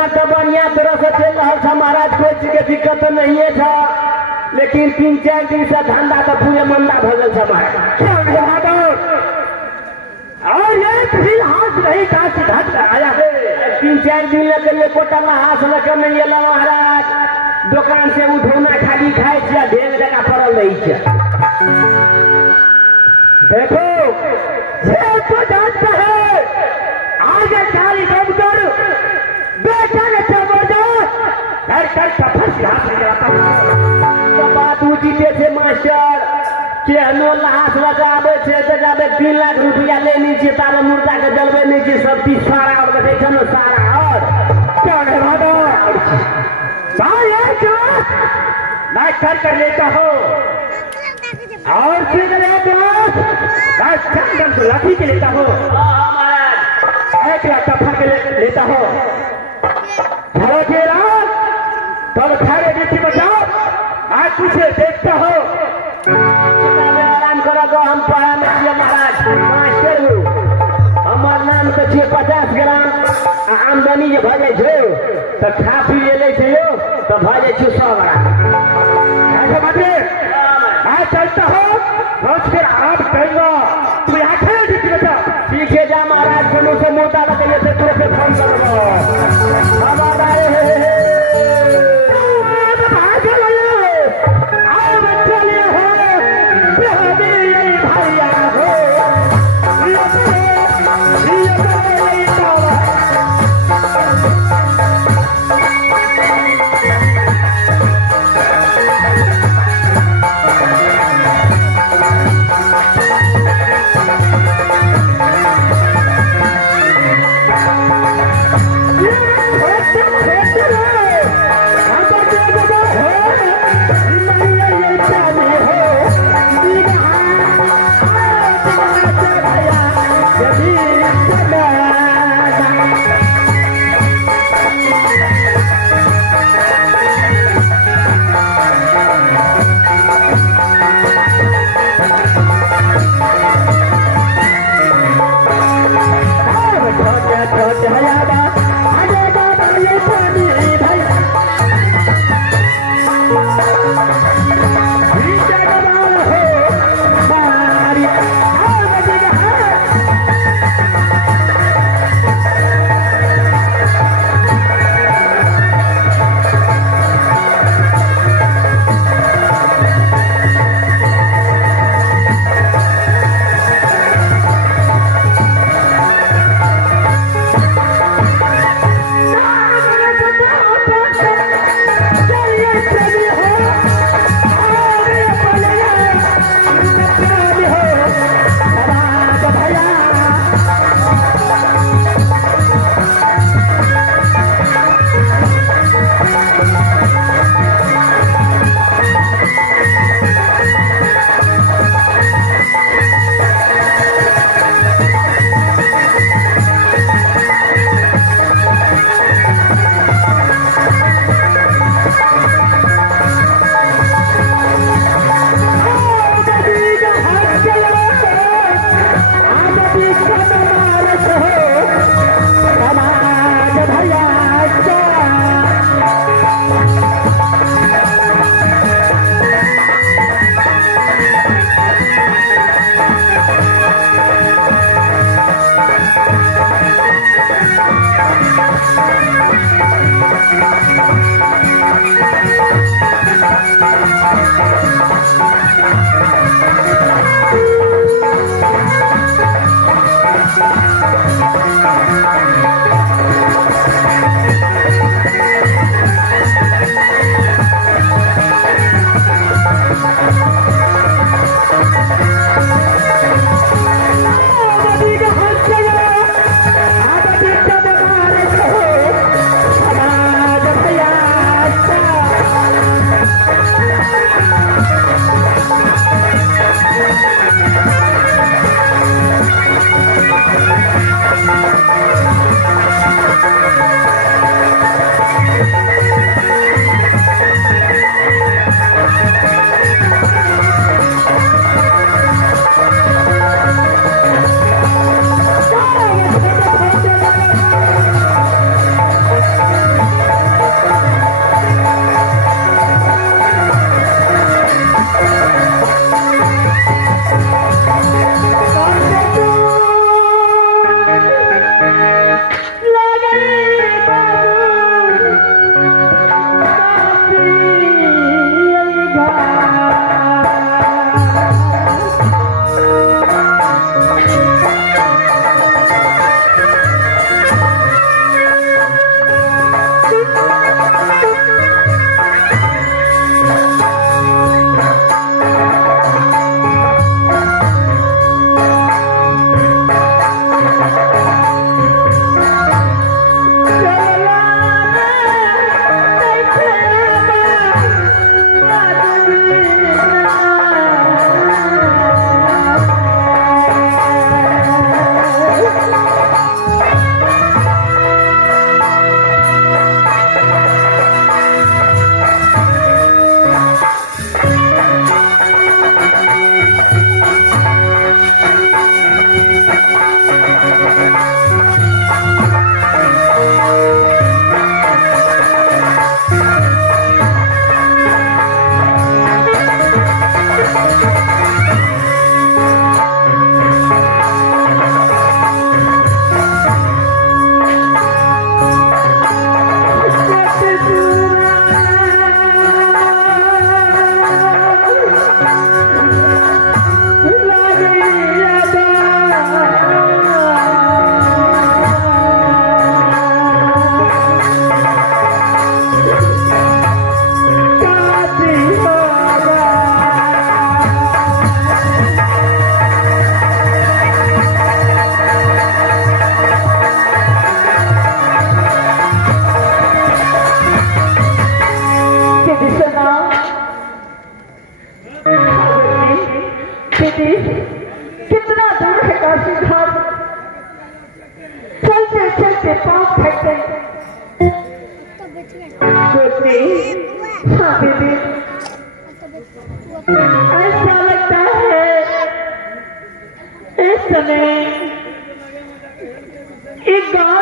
दुकान तो बढ़िया तरह से चल रहा था महाराज, कोई चीज के दिक्कत तो नहीं है था, लेकिन 3-4 दिन से धंधा तो पूरे मंदा भगल था हमारा। और ये फिर हाथ नहीं था, सीधा आया है 3-4 दिन लगे ये कोटला हाथ लगे नहीं अला महाराज, दुकान से उठौना खाली खाए छिया, ढेर जगह पड़ल रही है। देखो ये तो जानता है आगे गाड़ी कब कर बेटा ने घर घर फंस जाता तो बात उचिते थे मास्टर केहनो लाश लगाबे छे तो जाबे 3 लाख रुपया लेनी छे, तारे मुर्दा के जलबे नहीं छे, सब चीज सारा और बैठे छे न सारा और क्या है भादो भाई है जो ना कर लेता हो और सिगरेट बस चंदन तो लाठी के लेता हो, एक लाख टफा के लेता हो, घरों के तब खारे बेटी बचाओ आज पूछे देखता हो। आराम करो, हम पढ़ा में छिए महाराज, मास्टर हूँ, हमार नाम तो छे 50 ग्राम आमदनी जे भजे छो तो खा पी ले छियो तो भजे छु 100 ग्राम ऐसे बाटे आज चलता हो रोज फिर आराम करेगा तू यहाँ खड़े दिख बेटा ठीक है जा महाराज, कोनो से मोटा लगे से तुरंत फोन करो हमारा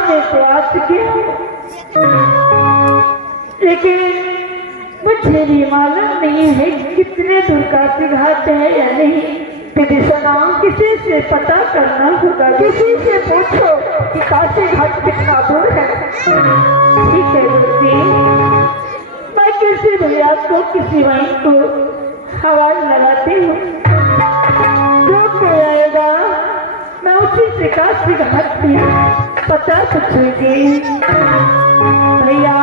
में तो आ चुके हैं, लेकिन मुझे भी मालूम नहीं है कितने दूर काशी घाट है या नहीं। विदिशा किसी से पता करना होगा, किसी से पूछो कि काशी घाट कितना दूर है। ठीक है गुरुजी, मैं किसी भैया को किसी वहीं को आवाज लगाती हूँ, जो कोई आएगा मैं उसी से काशी घाट की पता पूछूंगी। भैया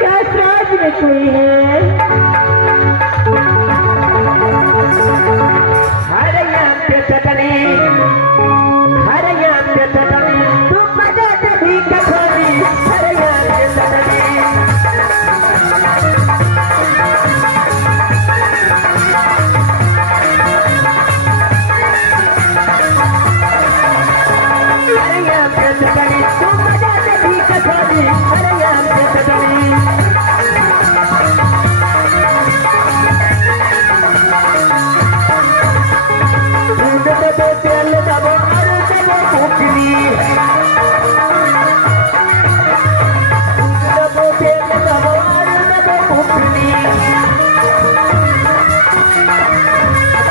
क्या साथ में कोई है? हरे याम पे चटनी, हरे याम पे चटनी, तू मजा कभी कखोनी, हरे याम पे चटनी। हरे याम पे चटनी, तू मजा कभी कखोनी, हरे याम पे चटनी। तेल दबो अरे दबो भूखनी, दबो तेल दबो अरे दबो भूखनी।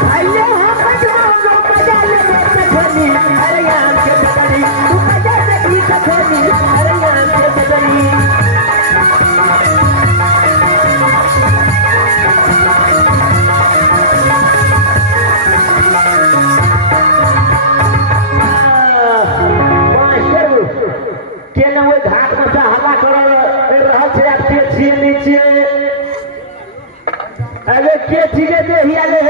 भैया हम बजवाओ मजा ले कखनी, अरे याम के चटनी, तू मजा ले कखनी, अरे याम के चटनी। घाट में हल्ला कर रहा छे, आप के छिए नीचे अरे के छिए दे हिया ले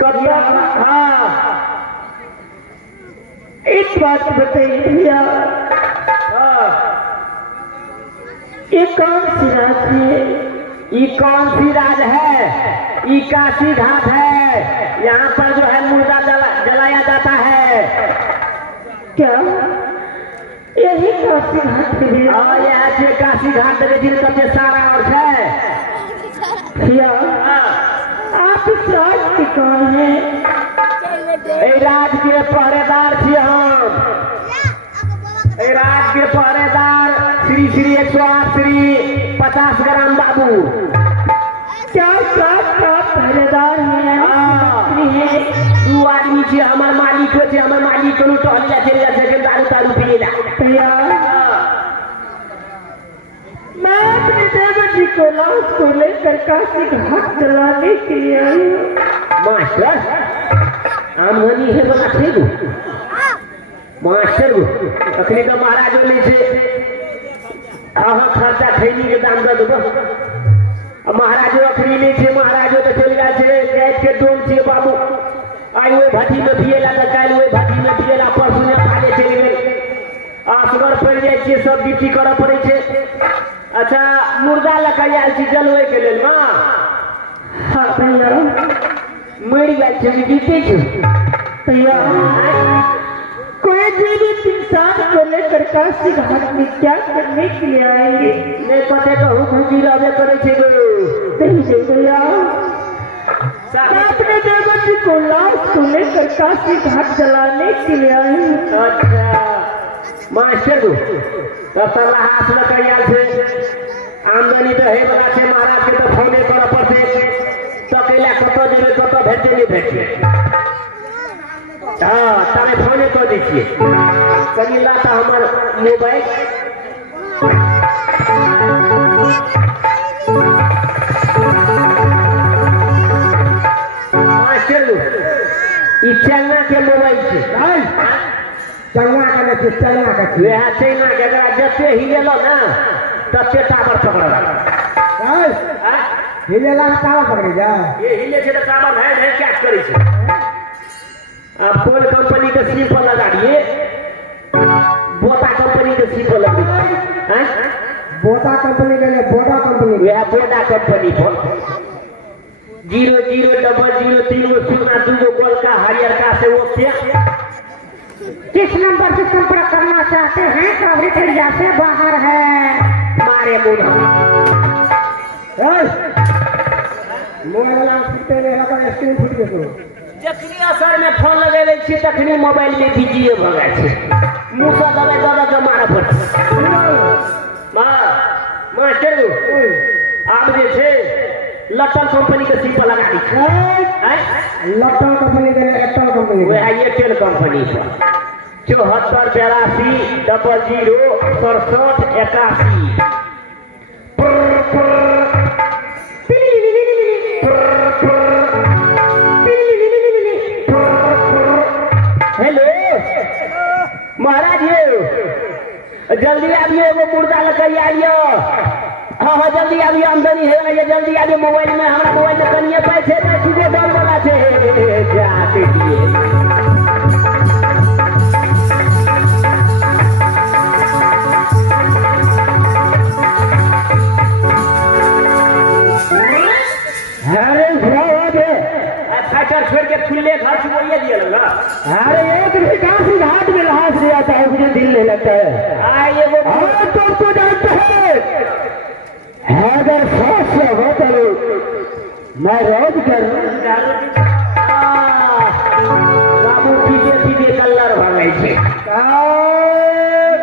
कबिया। हाँ एक बात बताइए भैया, ये कौन सी रात है? ये कौन सी राज है? ये काशी घाट है। यहाँ पर जो है मुर्दा जलाया जाता है। क्या यही काशी घाट है? और यहाँ से काशी घाट दिन सबसे सारा और है। भैया आप इस राज के कौन है? राज के पहरेदार थी हम। राज के पहरेदार श्री श्री 108 श्री 50 ग्राम बाबू। क्या साथ का पहरेदार है? दू आदमी छे, हमार मालिक छे, हमार मालिक को टहल जा चले जा सके दारू तारू पिएला। भैया मैं अपने देवर जी को लाश को लेकर काशी घाट चलाने के लिए आई हूँ। मास्टर आमदनी है बना थे गो मास्टर गो अखनी तो महाराज ले छे आहा खर्चा खैनी के दाम दे दो। महाराज अखनी ले छे, महाराज तो चल गया छे गैस के डोम छे बाबू। आई हुए भाटी में पिएला तो काल हुए भाटी में पिएला, परसों ने पाले चले गए। असगर पड़ जाए छे, सब ड्यूटी करऽ पड़े छे। अच्छा मुर्दा लगा आयल छी जलवे के लेल मां। हाँ भैया मर गया छे जीते छे। भैया कोई जीवित इंसान को लेकर काशी घाट में क्या करने के लिए आएंगे? मैं पते को हुकुम गिरावे करे छे गो। नहीं भैया मैं अपने देवर जी को लाश को लेकर काशी घाट चलाने के लिए आई हूँ। अच्छा मास्टर गो सलाह हाथ में करियाल छे। आमदनी तो है बड़ा छे, महाराज के तो फोने करऽ पड़ते तकेला कतो जेबे कतो भेटे नहीं भेटे। हाँ तारे फोने कर दीजिए कनीला था हमार मोबाइल। मास्टर गो ई चलना के मोबाइल छे। चलना के नहीं चलना का छे। वह चलना के अगर जते हिलेलो ना तते टावर पकड़ला। हिलेला टावर पकड़े जा। ये हिले छे तो टावर है कैच करे छे। आप कौन कंपनी का सिम पर लगा दिए? बोटा कंपनी का सिम पर लगा दिए। बोटा कंपनी के लिए बोटा कंपनी वह बोटा कंपनी पर 000003 02 गोल का हरियर का से वो क्या किस नंबर से संपर्क करना चाहते हैं? कवरेज एरिया से बाहर है मारे मुंह। मोबाइल वाला फूटते रहे का स्क्रीन फूट गयो जखनी असर में फोन लगेले छी तखनी मोबाइल में वीडियो भ गेल छै मुंह से दबाई दादा के मारऽ पड़त मास्टर आब जे छै लट्टन कंपनी के सिम पर लगा दी छै लट्टन कंपनी के एयरटेल कंपनी वह एयरटेल कंपनी पर 74 82 00 67 81 हेलो महाराज ये जल्दी आइए वो मुर्दा लेकर आइयो हाँ जल्दी आइए आमदनी है ये जल्दी आइए मोबाइल में हमारा मोबाइल में कनिए पैसे चीजें डर वाला है जाते छोड़ के खुले घर छोड़िए दिए ना अरे एक विकास घाट में लाश ले आता है मुझे दिल नहीं लगता है आइए वो तो जानते हैं अगर 100 हो तो मैं रोज कर बाबू पीछे पीछे कलर भगे छे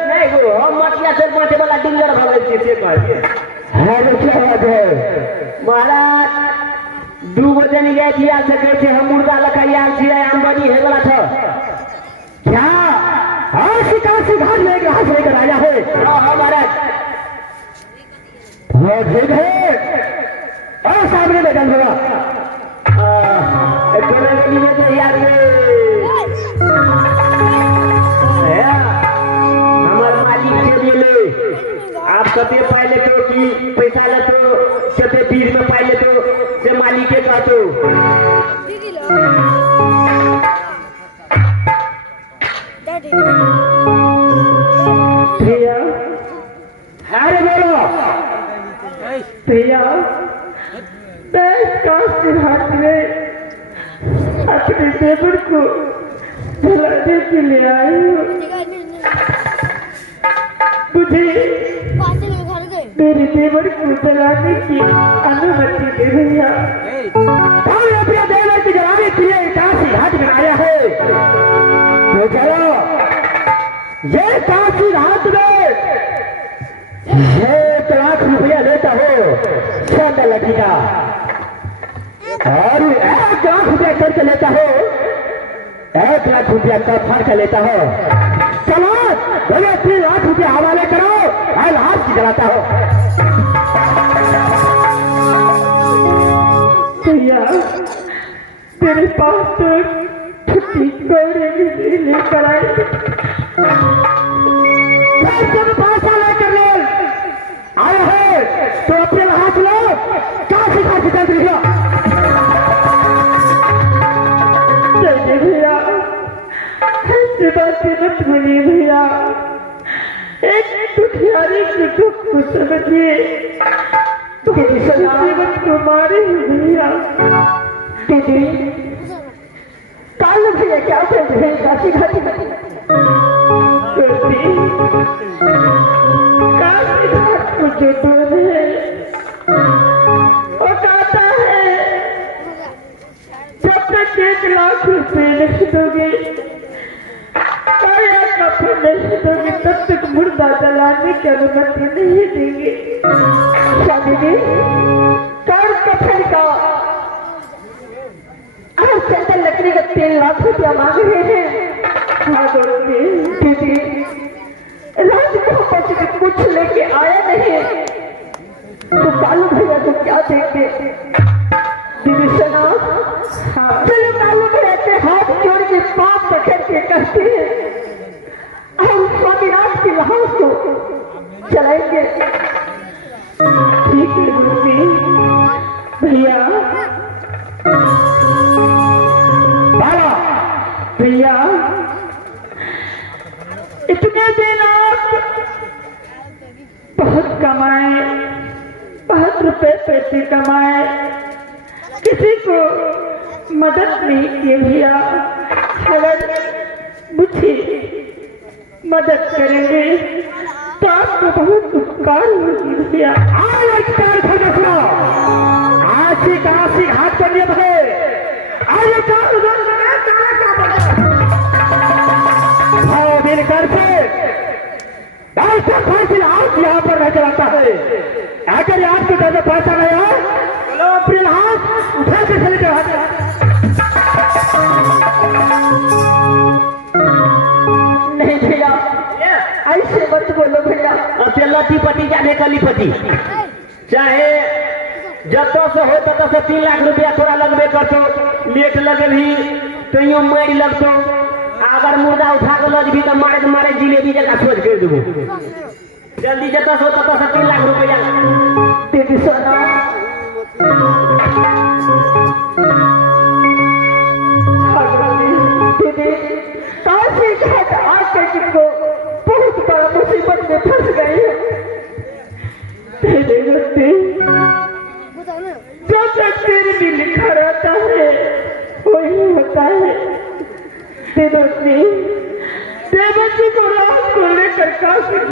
नहीं वो हम मटिया से पहुंचे वाला डिंगर भगे छे से कहिए है तो क्या बात है महाराज 2 बजे नहीं गए किया सके थे हम मुर्गा लखाया छिए आमदनी है वाला था क्या हाँ शिकासी घाट में घास लेकर आया है हमारा बहुत ठीक है और सामने में चल रहा तो यार हमारे मालिक के लिए आप कते पहले तो कि पैसा ले तो कते 20 में पहले तो से मालिक के कहतो प्रिया अरे बोलो प्रिया मैं काशी घाट में अपने देवर को बुलाने के लिए आई हूँ मुझे मेरे देवर को बुलाने की अनुमति दे भैया हम अपने देवर की जलाने के लिए काशी घाट में आया है तो चलो ये काशी घाट में 1 लाख रुपया लेता हो सोना लड़की का और 1 लाख रुपया करके लेता हो 1 लाख रुपया का फर्क लेता हो चलो बोले 3 लाख रुपया हवाले करो और हाथ की जलाता हो भैया तेरे पास तो छुट्टी गौरे भी लेकर आए जब पैसा लेकर ले आया है तो अपने हाथ लो काशी काशी कर दिया भैया ऐसी बातें मत बोलिए भैया एक दुखियारी के दुख को समझिए जीवन को मारे भैया दीदी काल भैया क्या कर रहे हैं काशी घाटी में काशी घाट को जो डोर है वो कहता है जब तक 1 लाख रुपए नहीं दोगे काया का फल नहीं दोगे तब तक मुर्दा जलाने की अनुमति नहीं देंगे शादी जी कार कफन का और चंदन लकड़ी का 3 लाख रुपया मांग रहे हैं हाँ दोगे दीदी राज मोहब्बत से कुछ लेके आया नहीं तो कालू भैया को क्या देंगे दीदी सुना हाँ चलो कालू भैया के हाथ जोड़ के पाप पकड़ के कहते हैं हम स्वामीनाथ की लाश को चलाएंगे ठीक है गुरुजी भैया भैया इतने दिन आप बहुत कमाए, बहुत रुपए पैसे कमाए, किसी को मदद नहीं की भैया। अगर मुझे मदद करेंगे तो आपको बहुत उपकार होगी भैया। आज काशी का नियम है। आगे का उधर में ताला क्या पड़ता भाव मिलकर से ऐसा फैसला आप यहाँ पर नहीं चलाता है। अगर आपके घर में पैसा नहीं है तो अपने हाथ उठा के चले जाओ। नहीं भैया ऐसे मत बोलो भैया। अब लती पति जाने कली पति चाहे जब से हो तब से 3 लाख रुपया थोड़ा लगबे करतो, लेट लगे भी तो यूं मारी लगतो। अगर मुर्दा उठा के लग भी तो मारे जिलेबी जगह सोच कर देबो। जल्दी जब से हो तब से 3 लाख रुपया दीदी सोना दीदी काशी घाट आके जिनको बहुत बड़ा मुसीबत में फंस गई है। जो तेरे भी लिखा रहता है वही होता है। देवती को रात को लेकर काशी